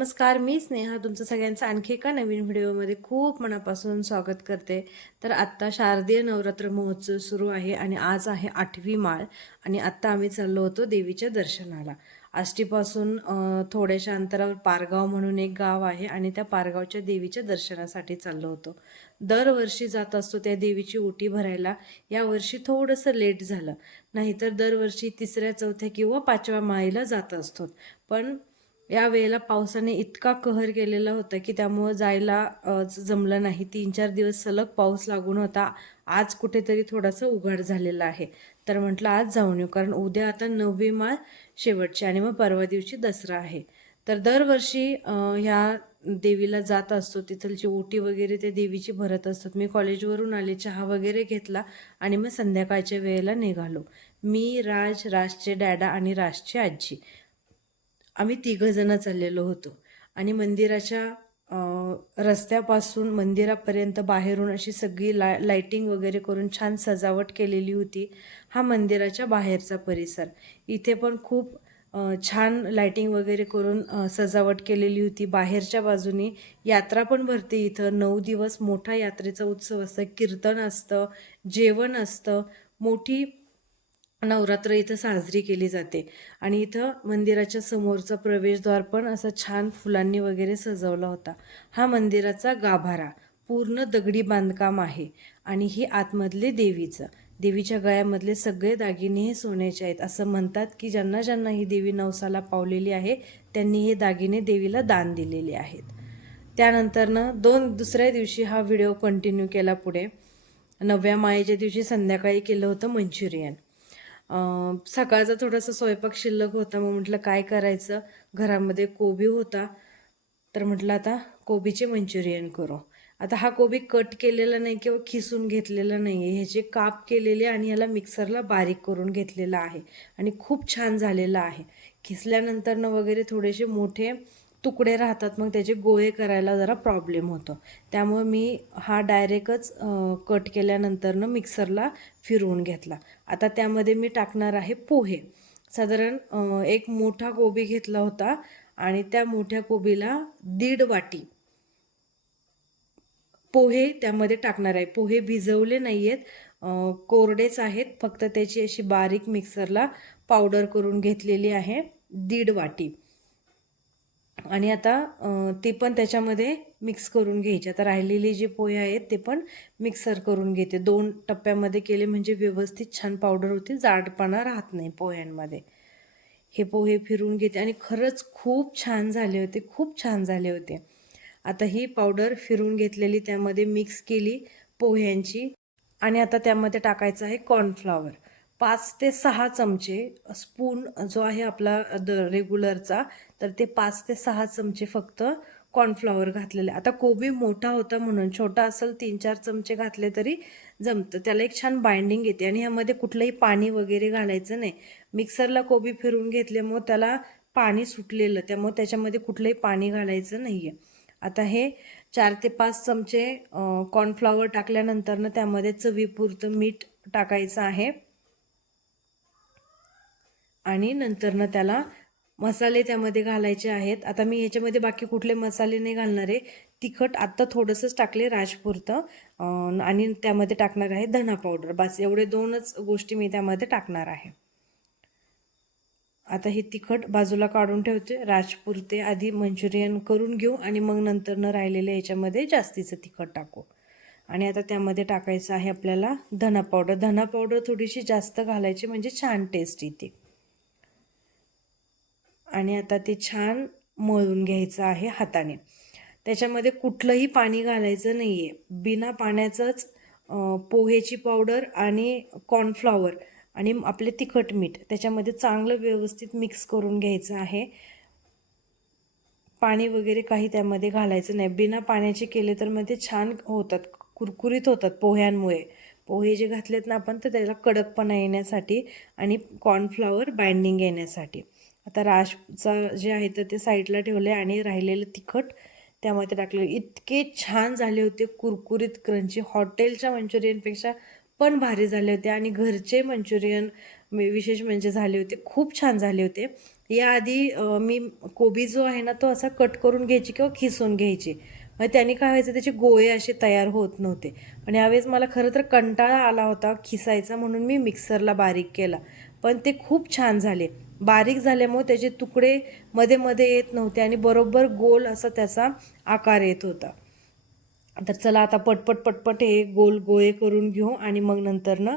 नमस्कार मी स्नेहा. तुमचं सगळ्यांचं आणखी एका नवीन व्हिडिओमध्ये खूप मनापासून स्वागत करते. तर आत्ता शारदीय नवरात्र महोत्सव सुरू आहे आणि आज आहे आठवी माळ आणि आत्ता आम्ही चाललो होतो देवीच्या दर्शनाला. आष्टीपासून थोड्याशा अंतरावर पारगाव म्हणून एक गाव आहे आणि त्या पारगावच्या देवीच्या दर्शनासाठी चाललो होतो. दरवर्षी जात असतो त्या देवीची ओटी भरायला. यावर्षी थोडंसं लेट झालं. नाहीतर दरवर्षी तिसऱ्या चौथ्या किंवा पाचव्या माळीला जात असतो. पण या वेळेला पावसाने इतका कहर केलेला होता की त्यामुळं जायला जमलं नाही. तीन चार दिवस सलग पाऊस लागून होता. आज कुठेतरी थोडासा उघाड झालेला आहे. तर म्हटलं आज जाऊन येऊ. कारण उद्या आता नववी माळ शेवटची आणि मग परवा दिवशी दसरा आहे. तर दरवर्षी ह्या देवीला जात असतो. तिथलची ओटी वगैरे ते देवीची भरत असतात. मी कॉलेजवरून आले चहा वगैरे घेतला आणि मग संध्याकाळच्या वेळेला निघालो. मी राज राजचे डॅडा आणि राजची आजी. आम्ही तिघंजणं चाललेलो होतो. आणि मंदिराच्या रस्त्यापासून मंदिरापर्यंत बाहेरून अशी सगळी ला लाईटिंग वगैरे करून छान सजावट केलेली होती. हा मंदिराच्या बाहेरचा परिसर. इथे पण खूप छान लाईटिंग वगैरे करून सजावट केलेली होती. बाहेरच्या बाजूनी यात्रा पण भरते इथं. नऊ दिवस मोठा यात्रेचा उत्सव असतं कीर्तन असतं जेवण असतं. मोठी नवरात्र इथं साजरी केली जाते. आणि इथं मंदिराच्या समोरचा प्रवेशद्वार पण असं छान फुलांनी वगैरे सजवला होता. हा मंदिराचा गाभारा पूर्ण दगडी बांधकाम आहे. आणि ही आतमधले देवीचं देवीच्या गळ्यामधले सगळे दागिने हे सोन्याचे आहेत. असं म्हणतात की ज्यांना ज्यांना ही देवी नवसाला पावलेली आहे त्यांनी हे दागिने देवीला दान दिलेले आहेत. त्यानंतरनं दोन दुसऱ्या दिवशी हा व्हिडिओ कंटिन्यू केला पुढे. नवव्या मायेच्या दिवशी संध्याकाळी केलं होतं मंचुरियन. सकाळचा थोडासा स्वयंपाक शिल्लक होता मग म्हटलं काय करायचं? घरामध्ये कोबी होता. तर म्हटलं आता कोबीचे मंचुरियन करू. आता हा कोबी कट केलेला नाही किंवा खिसून घेतलेला नाही आहे ह्याचे काप केलेले आणि ह्याला मिक्सरला बारीक करून घेतलेला आहे आणि खूप छान झालेला आहे. खिसल्यानंतरनं वगैरे थोडेसे मोठे तुकडे राहतात मग त्याचे गोळे करायला जरा प्रॉब्लेम होतो. त्यामुळे मी हा डायरेक्टच कट केल्यानंतरनं मिक्सरला फिरवून घेतला. आता त्यामध्ये मी टाकणार आहे पोहे. साधारण एक मोठा कोबी घेतला होता आणि त्या मोठ्या कोबीला दीड वाटी पोहे त्यामध्ये टाकणार आहे. पोहे भिजवले नाही आहेत कोरडेच आहेत. फक्त त्याची अशी बारीक मिक्सरला पावडर करून घेतलेली आहे दीड वाटी. आणि आता ते पण त्याच्यामध्ये मिक्स करून घ्यायचे. आता राहिलेले जे पोहे आहेत ते पण मिक्सर करून घेते. दोन टप्प्यामध्ये केले म्हणजे व्यवस्थित छान पावडर होते जाडपणा राहत नाही पोह्यांमध्ये. हे पोहे फिरून घेते. आणि खरंच खूप छान झाले होते. खूप छान झाले होते. आता ही पावडर फिरून घेतलेली त्यामध्ये मिक्स केली पोह्यांची. आणि आता त्यामध्ये टाकायचं आहे कॉर्नफ्लॉवर पाच ते सहा चमचे स्पून जो आहे आपला द रेग्युलरचा तर ते पाच ते सहा चमचे फक्त कॉर्नफ्लॉवर घातलेले. आता कोबी मोठा होता म्हणून छोटा असेल तीन चार चमचे घातले तरी जमतं. त्याला एक छान बाइंडिंग येते आणि ह्यामध्ये कुठलंही पाणी वगैरे घालायचं नाही. मिक्सरला कोबी फिरून घेतल्यामुळं त्याला पाणी सुटलेलं त्यामुळे त्याच्यामध्ये कुठलंही पाणी घालायचं नाही आहे आता हे चार ते पाच चमचे कॉर्नफ्लॉवर टाकल्यानंतरनं त्यामध्ये चवीपुरतं मीठ टाकायचं आहे. आणि नंतरनं त्याला मसाले त्यामध्ये घालायचे आहेत. आता मी याच्यामध्ये बाकी कुठले मसाले नाही घालणार आहे. तिखट आत्ता थोडंसंच टाकले राजपुरतं. आणि त्यामध्ये टाकणार आहे धना पावडर बस एवढे दोनच गोष्टी मी त्यामध्ये टाकणार आहे. आता हे तिखट बाजूला काढून ठेवते. राजपुरते आधी मंचुरियन करून घेऊ आणि मग नंतरनं राहिलेल्या याच्यामध्ये जास्तीचं तिखट टाकू. आणि आता त्यामध्ये टाकायचं आहे आपल्याला धना पावडर धना पावडर थोडीशी जास्त घालायची म्हणजे छान टेस्ट येते आणि आता ते छान मळून घ्यायचं आहे हाताने. त्याच्यामध्ये कुठलंही पाणी घालायचं नाही आहे बिना पाण्याचंच पोहेची पावडर आणि कॉर्नफ्लॉवर आणि आपले तिखट मीठ त्याच्यामध्ये चांगलं व्यवस्थित मिक्स करून घ्यायचं आहे. पाणी वगैरे काही त्यामध्ये घालायचं नाही. बिना पाण्याचे केले तर मग ते छान होतात कुरकुरीत होतात पोह्यांमुळे. पोहे जे घातलेत ना आपण तर त्याला कडकपणा येण्यासाठी आणि कॉर्नफ्लॉवर बाइंडिंग येण्यासाठी. आता राजचा जे आहे तर ते साईडला ठेवले आणि राहिलेलं तिखट. त्यामध्ये टाकले इतके छान झाले होते कुरकुरीत क्रंची हॉटेलच्या मंचुरियनपेक्षा पण भारी झाले होते आणि घरचे मंचुरियन विशेष म्हणजे झाले होते. खूप छान झाले होते. याआधी मी कोबी जो आहे ना तो असा कट करून घ्यायची किंवा खिसून घ्यायची. मग त्याने काय व्हायचं त्याचे गोळे असे तयार होत नव्हते. आणि यावेळेस मला खरं तर कंटाळा आला होता खिसायचा म्हणून मी मिक्सरला बारीक केला. पण ते खूप छान झाले. बारीक झाल्यामुळे त्याचे तुकडे मध्ये मध्ये येत नव्हते आणि बरोबर गोल असा त्याचा आकार येत होता. तर चला आता पटपट पटपट हे गोल गोळे करून घेऊ आणि मग नंतरनं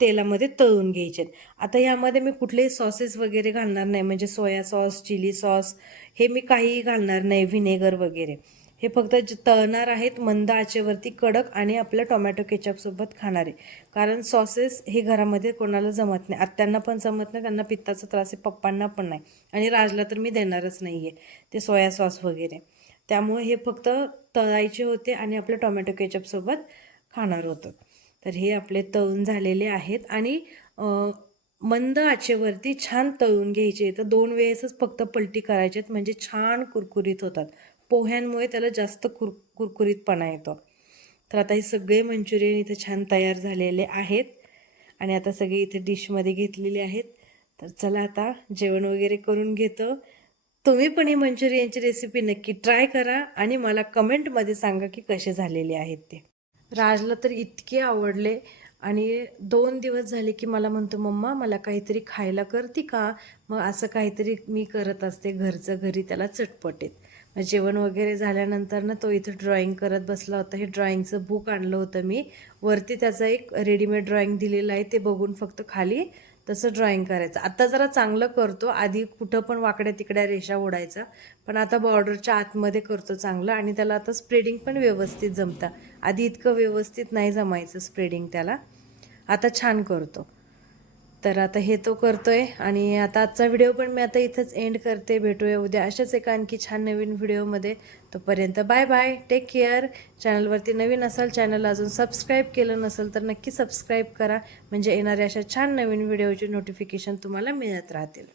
तेलामध्ये तळून घ्यायचे. आता ह्यामध्ये मी कुठलेही सॉसेस वगैरे घालणार नाही. म्हणजे सोया सॉस चिली सॉस हे मी काहीही घालणार नाही. व्हिनेगर वगैरे. हे फक्त जे तळणार आहेत मंद आचेवरती कडक आणि आपल्या टोमॅटो केचपसोबत खाणार. आहे कारण सॉसेस हे घरामध्ये कोणाला जमत नाही. आत्यांना पण जमत नाही त्यांना पित्ताचा त्रास आहे पप्पांना पण नाही. आणि राजला तर मी देणारच नाही आहे ते सोया सॉस वगैरे. त्यामुळे हे फक्त तळायचे होते आणि आपल्या टोमॅटो केचपसोबत खाणार होतं. तर हे आपले तळून झालेले आहेत आणि मंद आचेवरती छान तळून घ्यायचे. तर दोन वेळेसच फक्त पलटी करायचे म्हणजे छान कुरकुरीत होतात. पोह्यांमुळे त्याला जास्त कुर कुरकुरीतपणा येतो. तर आता हे सगळे मंचुरियन इथे छान तयार झालेले आहेत. आणि आता सगळे इथे डिशमध्ये घेतलेले आहेत. तर चला आता जेवण वगैरे करून घेतो. तुम्ही पण ही मंचुरियनची रेसिपी नक्की ट्राय करा आणि मला कमेंटमध्ये सांगा की कसे झालेले आहेत ते. राजला तर इतके आवडले आणि दोन दिवस झाले की मला म्हणतो मम्मा मला काहीतरी खायला करते का? मग असं काहीतरी मी करत असते घरचं घरी त्याला चटपटीत. जेवण वगैरे झाल्यानंतर ना तो इथं ड्रॉइंग करत बसला होता. हे ड्रॉइंगचं बुक आणलं होतं मी. वरती त्याचा एक रेडीमेड ड्रॉइंग दिलेलं आहे. ते बघून फक्त खाली तसं ड्रॉइंग करायचं. आता जरा चांगलं करतो. आधी कुठं पण वाकड्या तिकड्या रेषा ओढायचा. पण आता बॉर्डरच्या आतमध्ये करतो चांगलं आणि त्याला आता स्प्रेडिंग पण व्यवस्थित जमतं. आधी इतकं व्यवस्थित नाही जमायचं स्प्रेडिंग त्याला. आता छान करतो. तर आता हे तो करतोय आणि आता आजचा व्हिडिओ पण मी आता इथंच एंड करते. भेटूया उद्या अशाच एका आणखी छान नवीन व्हिडिओमध्ये तोपर्यंत बाय बाय टेक केअर चॅनलवरती नवीन असाल चॅनल अजून सबस्क्राईब केलं नसेल तर नक्की सबस्क्राईब करा. म्हणजे येणाऱ्या अशा छान नवीन व्हिडिओची नोटिफिकेशन तुम्हाला मिळत राहतील.